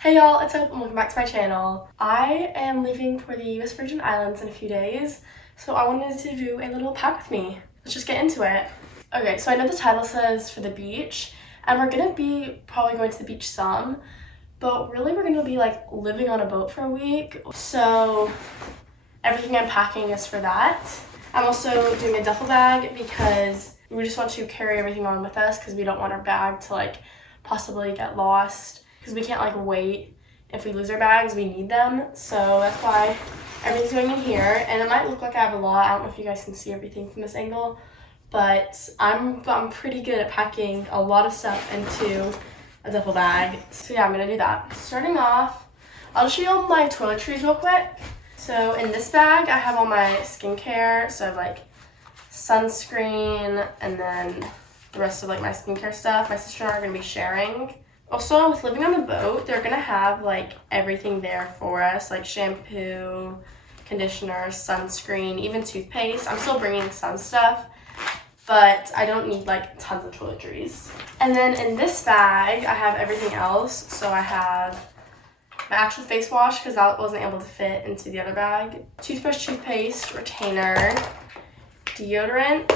Hey y'all, it's Hope and welcome back to my channel. I am leaving for the US Virgin Islands in a few days, so I wanted to do a little pack with me. Let's just get into it. Okay, so I know the title says for the beach, and we're gonna be probably going to the beach some, but really we're gonna be like living on a boat for a week, so everything I'm packing is for that. I'm also doing a duffel bag because we just want to carry everything on with us because we don't want our bag to like possibly get lost. Because we can't like wait if we lose our bags, we need them. So that's why everything's going in here. And it might look like I have a lot. I don't know if you guys can see everything from this angle, but I'm pretty good at packing a lot of stuff into a duffel bag. So yeah, I'm gonna do that. Starting off, I'll just show you all my toiletries real quick. So in this bag, I have all my skincare. So I have like sunscreen and then the rest of like my skincare stuff. My sister and I are gonna be sharing. Also, with living on the boat, they're gonna have like everything there for us, like shampoo, conditioner, sunscreen, even toothpaste. I'm still bringing some stuff, but I don't need like tons of toiletries. And then in this bag, I have everything else. So I have my actual face wash because that wasn't able to fit into the other bag. Toothbrush, toothpaste, retainer, deodorant,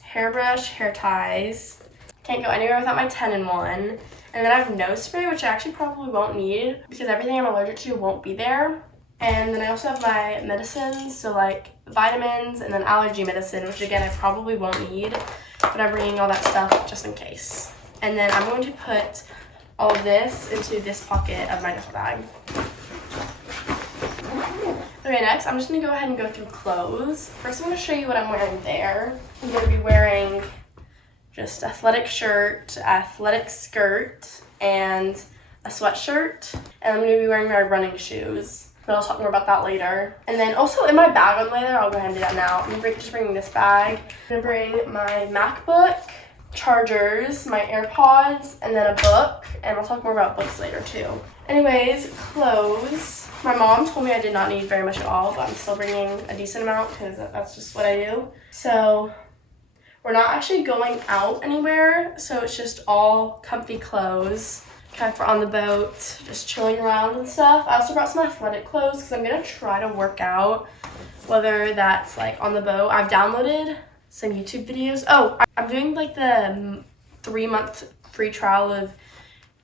hairbrush, hair ties. Can't go anywhere without my 10-in-1. And then I have nose spray, which I actually probably won't need because everything I'm allergic to won't be there. And then I also have my medicines, so like vitamins and then allergy medicine, which again I probably won't need, but I'm bringing all that stuff just in case. And then I'm going to put all of this into this pocket of my duffel bag. Okay, next I'm just gonna go ahead and go through clothes. First I'm gonna show you what I'm wearing there. I'm gonna be wearing just athletic shirt, athletic skirt, and a sweatshirt. And I'm gonna be wearing my running shoes, but I'll talk more about that later. And then also in my bag on the way there, I'll go ahead and do that now. I'm just bringing this bag. I'm gonna bring my MacBook, chargers, my AirPods, and then a book. And I'll talk more about books later too. Anyways, clothes. My mom told me I did not need very much at all, but I'm still bringing a decent amount because that's just what I do. So we're not actually going out anywhere, so it's just all comfy clothes. Kind of for on the boat, just chilling around and stuff. I also brought some athletic clothes because I'm gonna try to work out, whether that's like on the boat. I've downloaded some YouTube videos. Oh, I'm doing like the 3-month free trial of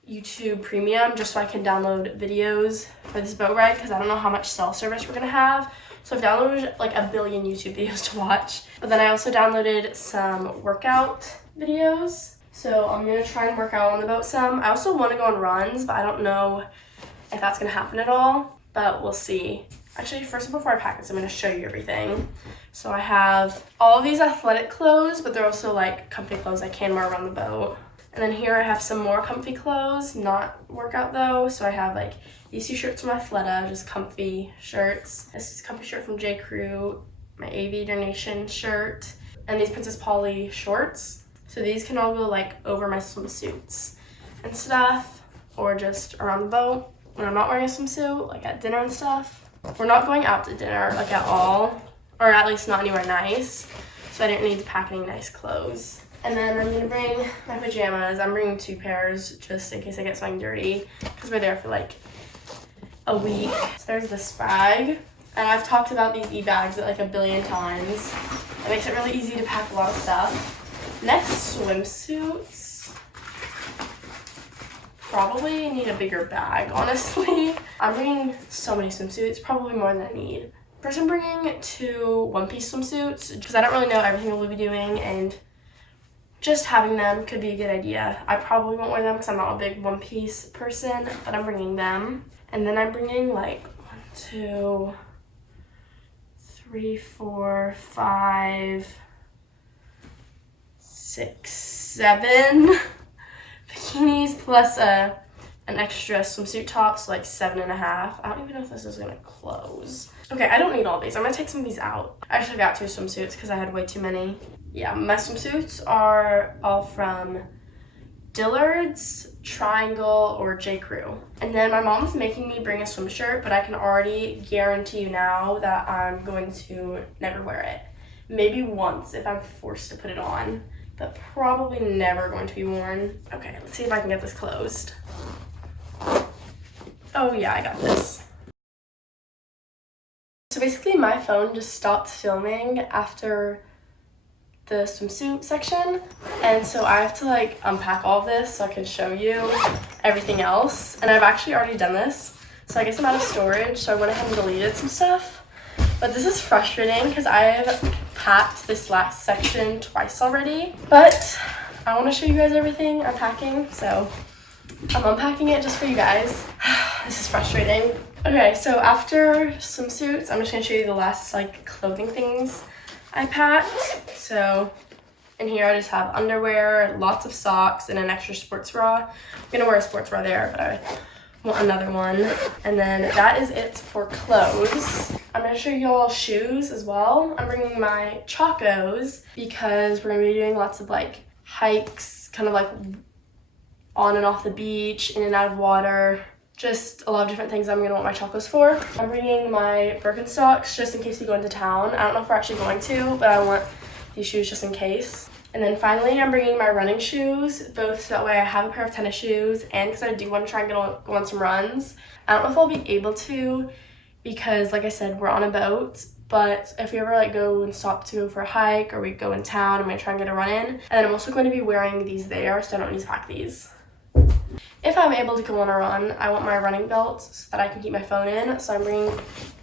YouTube Premium just so I can download videos for this boat ride because I don't know how much cell service we're gonna have. So I've downloaded like 1 billion YouTube videos to watch. But then I also downloaded some workout videos. So I'm gonna try and work out on the boat some. I also wanna go on runs, but I don't know if that's gonna happen at all, but we'll see. Actually, first before I pack this, I'm gonna show you everything. So I have all of these athletic clothes, but they're also like comfy clothes I can wear around the boat. And then here I have some more comfy clothes, not workout though. So I have like these 2 shirts from Athleta, just comfy shirts. This is a comfy shirt from J. Crew, my Aviator Nation shirt, and these Princess Polly shorts. So these can all go like over my swimsuits and stuff, or just around the boat when I'm not wearing a swimsuit, like at dinner and stuff. We're not going out to dinner like at all, or at least not anywhere nice. So I didn't need to pack any nice clothes. And then I'm gonna bring my pajamas. I'm bringing 2 pairs just in case I get something dirty because we're there for like a week. So there's this bag. And I've talked about these e-bags like 1 billion times. It makes it really easy to pack a lot of stuff. Next, swimsuits. Probably need a bigger bag, honestly. I'm bringing so many swimsuits, probably more than I need. First, I'm bringing 2 one-piece swimsuits because I don't really know everything we'll be doing, and just having them could be a good idea. I probably won't wear them because I'm not a big one-piece person, but I'm bringing them. And then I'm bringing like 1, 2, 3, 4, 5, 6, 7 bikinis plus an extra swimsuit top, so like 7.5. I don't even know if this is gonna close. Okay, I don't need all these. I'm gonna take some of these out. I actually got 2 swimsuits because I had way too many. Yeah, my swimsuits are all from Dillard's, Triangle, or J. Crew. And then my mom's making me bring a swim shirt, but I can already guarantee you now that I'm going to never wear it. Maybe once if I'm forced to put it on. but probably never going to be worn. Okay, let's see if I can get this closed. Oh yeah, I got this. So basically my phone just stopped filming after the swimsuit section, and so I have to like unpack all of this so I can show you everything else, and I've actually already done this, so I guess I'm out of storage, so I went ahead and deleted some stuff. But this is frustrating because I've packed this last section twice already, but I want to show you guys everything I'm packing, so I'm unpacking it just for you guys. This is frustrating. Okay, so after swimsuits, I'm just gonna show you the last like clothing things I packed. So in here I just have underwear, lots of socks, and an extra sports bra. I'm gonna wear a sports bra there, but I want another one. And then that is it for clothes. I'm gonna show you all shoes as well. I'm bringing my Chacos because we're gonna be doing lots of like hikes, kind of like on and off the beach, in and out of water. Just a lot of different things I'm gonna want my Chacos for. I'm bringing my Birkenstocks just in case we go into town. I don't know if we're actually going to, but I want these shoes just in case. And then finally, I'm bringing my running shoes, both so that way I have a pair of tennis shoes and because I do want to try and go on some runs. I don't know if I'll be able to because, like I said, we're on a boat. But if we ever like go and stop to go for a hike or we go in town, I'm gonna try and get a run in. And then I'm also going to be wearing these there, so I don't need to pack these. If I'm able to go on a run, I want my running belt so that I can keep my phone in. So I'm bringing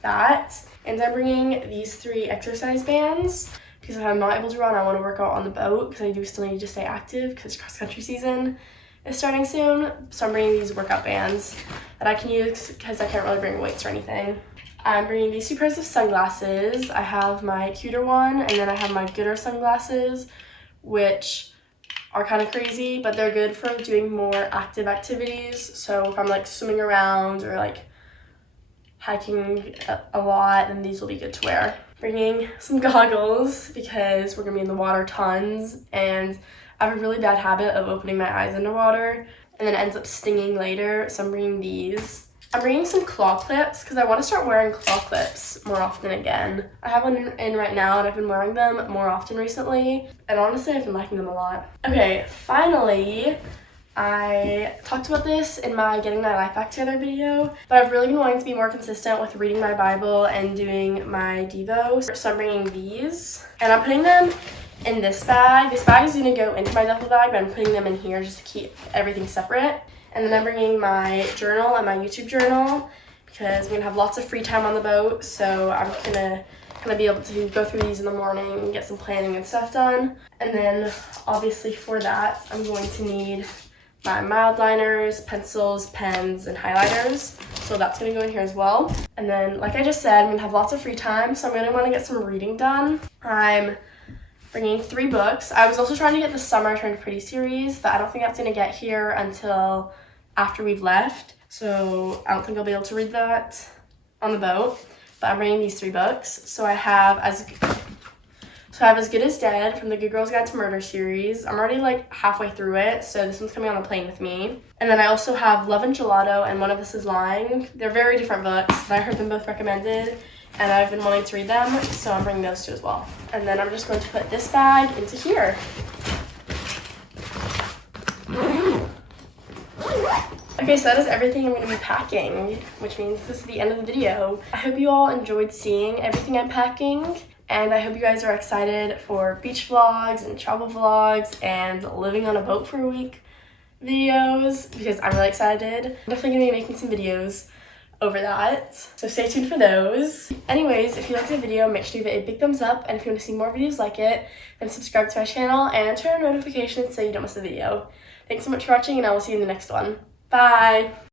that. And I'm bringing these 3 exercise bands because if I'm not able to run, I want to work out on the boat because I do still need to stay active because cross-country season is starting soon. So I'm bringing these workout bands that I can use because I can't really bring weights or anything. I'm bringing these 2 pairs of sunglasses. I have my cuter one and then I have my gooder sunglasses, which are kind of crazy, but they're good for doing more active activities. So if I'm like swimming around or like hiking a lot, then these will be good to wear. Bringing some goggles because we're gonna be in the water tons, and I have a really bad habit of opening my eyes underwater and then it ends up stinging later, so I'm bringing these. I'm bringing some claw clips because I want to start wearing claw clips more often again. I have one in right now and I've been wearing them more often recently, and honestly I've been liking them a lot. Okay, finally, I talked about this in my Getting My Life Back Together video, but I've really been wanting to be more consistent with reading my Bible and doing my Devos. So I'm bringing these and I'm putting them in this bag. This bag is going to go into my duffel bag, but I'm putting them in here just to keep everything separate. And then I'm bringing my journal and my YouTube journal because we're going to have lots of free time on the boat. So I'm going to be able to go through these in the morning and get some planning and stuff done. And then obviously for that, I'm going to need my mild liners, pencils, pens, and highlighters. So that's going to go in here as well. And then, like I just said, I'm going to have lots of free time. So I'm going to want to get some reading done. I'm bringing 3 books. I was also trying to get the Summer Turned Pretty series, but I don't think that's going to get here until after we've left, so I don't think I'll be able to read that on the boat, but I'm bringing these 3 books. So I have As Good as Dead from the Good Girls Guide to Murder series. I'm already like halfway through it, so this one's coming on the plane with me. And then I also have Love and Gelato and One of Us is Lying. They're very different books, but I heard them both recommended, and I've been wanting to read them, so I'm bringing those 2 as well. And then I'm just going to put this bag into here. Okay, so that is everything I'm going to be packing, which means this is the end of the video. I hope you all enjoyed seeing everything I'm packing, and I hope you guys are excited for beach vlogs and travel vlogs and living on a boat for a week videos, because I'm really excited. I'm definitely going to be making some videos over that, so stay tuned for those. Anyways, if you liked the video, make sure you give it a big thumbs up, and if you want to see more videos like it, then subscribe to my channel and turn on notifications so you don't miss a video. Thanks so much for watching, and I will see you in the next one. Bye!